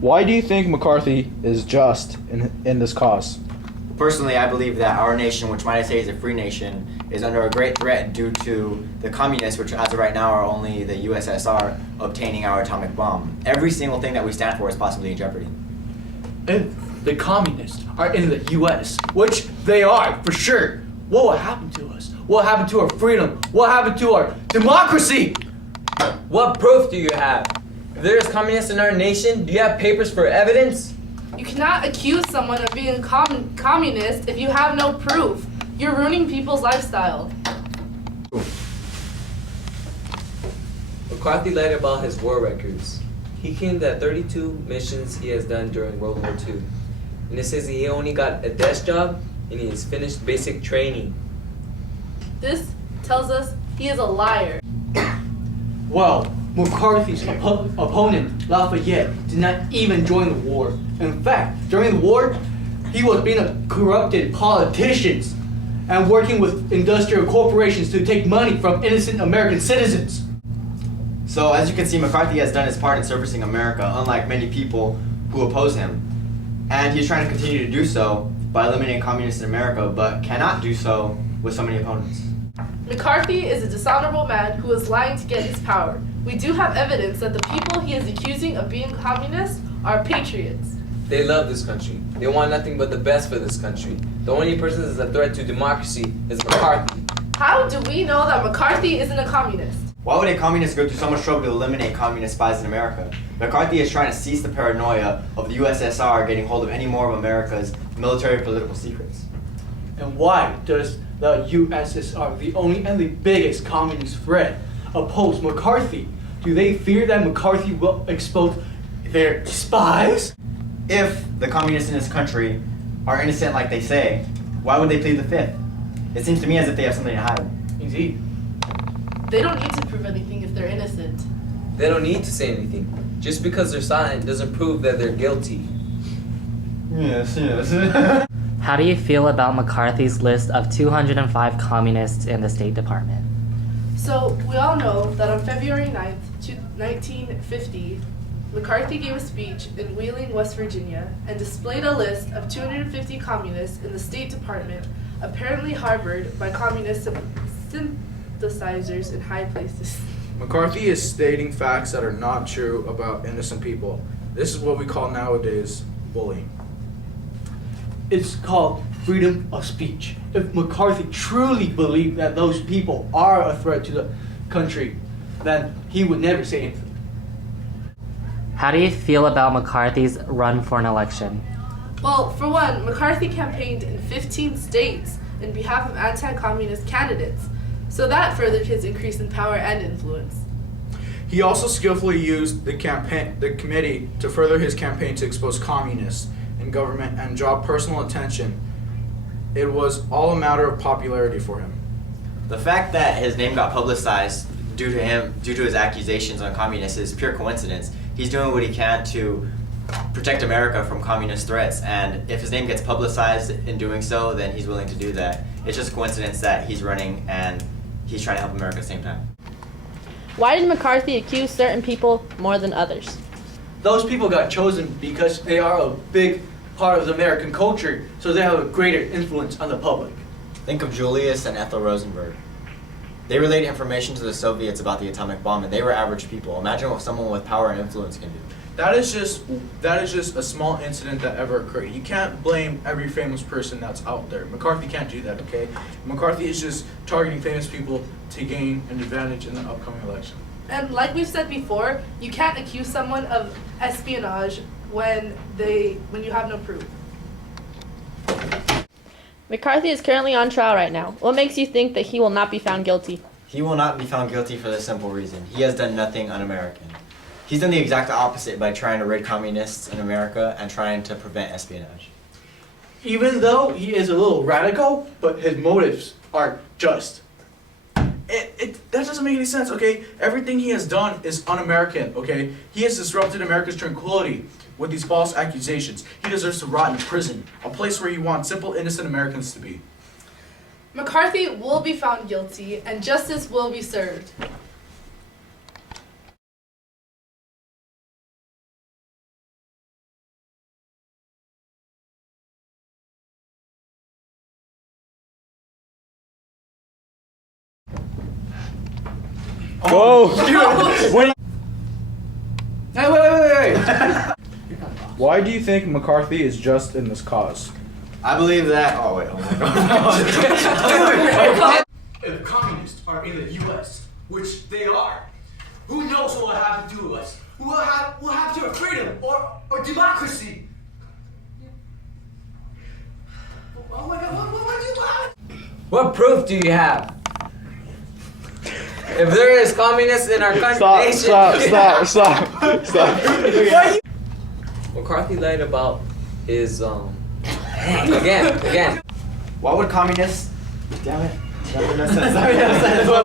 Why do you think McCarthy is just in this cause? Personally, I believe that our nation, which might I say is a free nation, is under a great threat due to the communists, which as of right now are only the USSR, obtaining our atomic bomb. Every single thing that we stand for is possibly in jeopardy. If the communists are in the U.S., which they are for sure, what will happen to us? What will happen to our freedom? What will happen to our democracy? What proof do you have? If there is communists in our nation, do you have papers for evidence? You cannot accuse someone of being communist if you have no proof. You're ruining people's lifestyle. McCarthy lied about his war records. He claimed that 32 missions he has done during World War II. And it says he only got a desk job and he has finished basic training. This tells us he is a liar. Well, McCarthy's opponent, Lafayette, did not even join the war. In fact, during the war, he was being a corrupted politician and working with industrial corporations to take money from innocent American citizens. So as you can see, McCarthy has done his part in servicing America, unlike many people who oppose him. And he's trying to continue to do so by eliminating communists in America, but cannot do so with so many opponents. McCarthy is a dishonorable man who is lying to get his power. We do have evidence that the people he is accusing of being communist are patriots. They love this country. They want nothing but the best for this country. The only person that is a threat to democracy is McCarthy. How do we know that McCarthy isn't a communist? Why would a communist go through so much trouble to eliminate communist spies in America? McCarthy is trying to cease the paranoia of the USSR getting hold of any more of America's military political secrets. And why does the USSR, the only and the biggest communist threat, oppose McCarthy? Do they fear that McCarthy will expose their spies? If the communists in this country are innocent like they say, why would they plead the fifth? It seems to me as if they have something to hide. Indeed. They don't need to prove anything if they're innocent. They don't need to say anything. Just because they're silent doesn't prove that they're guilty. Yes. How do you feel about McCarthy's list of 205 communists in the State Department? So, we all know that on February 9th, 1950, McCarthy gave a speech in Wheeling, West Virginia, and displayed a list of 250 communists in the State Department, apparently harbored by communist sympathizers in high places. McCarthy is stating facts that are not true about innocent people. This is what we call nowadays bullying. It's called freedom of speech. If McCarthy truly believed that those people are a threat to the country, then he would never say anything. How do you feel about McCarthy's run for an election? Well, for one, McCarthy campaigned in 15 states in behalf of anti-communist candidates, so that furthered his increase in power and influence. He also skillfully used the committee to further his campaign to expose communists in government and draw personal attention. It was all a matter of popularity for him. The fact that his name got publicized due to his accusations on communists is pure coincidence. He's doing what he can to protect America from communist threats, and if his name gets publicized in doing so, then he's willing to do that. It's just coincidence that he's running and he's trying to help America at the same time. Why did McCarthy accuse certain people more than others? Those people got chosen because they are a big part of the American culture, so they have a greater influence on the public. Think of Julius and Ethel Rosenberg. They relayed information to the Soviets about the atomic bomb, and they were average people. Imagine what someone with power and influence can do. That is just a small incident that ever occurred. You can't blame every famous person that's out there. McCarthy can't do that, okay? McCarthy is just targeting famous people to gain an advantage in the upcoming election. And like we've said before, you can't accuse someone of espionage when you have no proof. McCarthy is currently on trial right now. What makes you think that he will not be found guilty? He will not be found guilty for the simple reason. He has done nothing un-American. He's done the exact opposite by trying to rid communists in America and trying to prevent espionage. Even though he is a little radical, but his motives are just. That doesn't make any sense, okay? Everything he has done is un-American, okay? He has disrupted America's tranquility with these false accusations. He deserves to rot in prison, a place where you want simple, innocent Americans to be. McCarthy will be found guilty, and justice will be served. Go. When- Hey, wait. Why do you think McCarthy is just in this cause? I believe that. Oh wait, oh my god. If communists are in the U.S., which they are, who knows what will happen to us? What will happen to our freedom or democracy? Oh my God! What do you laugh? What proof do you have? If there is communists in our country, Stop. McCarthy lied about is again. Why would communists? Damn it. That made no sense.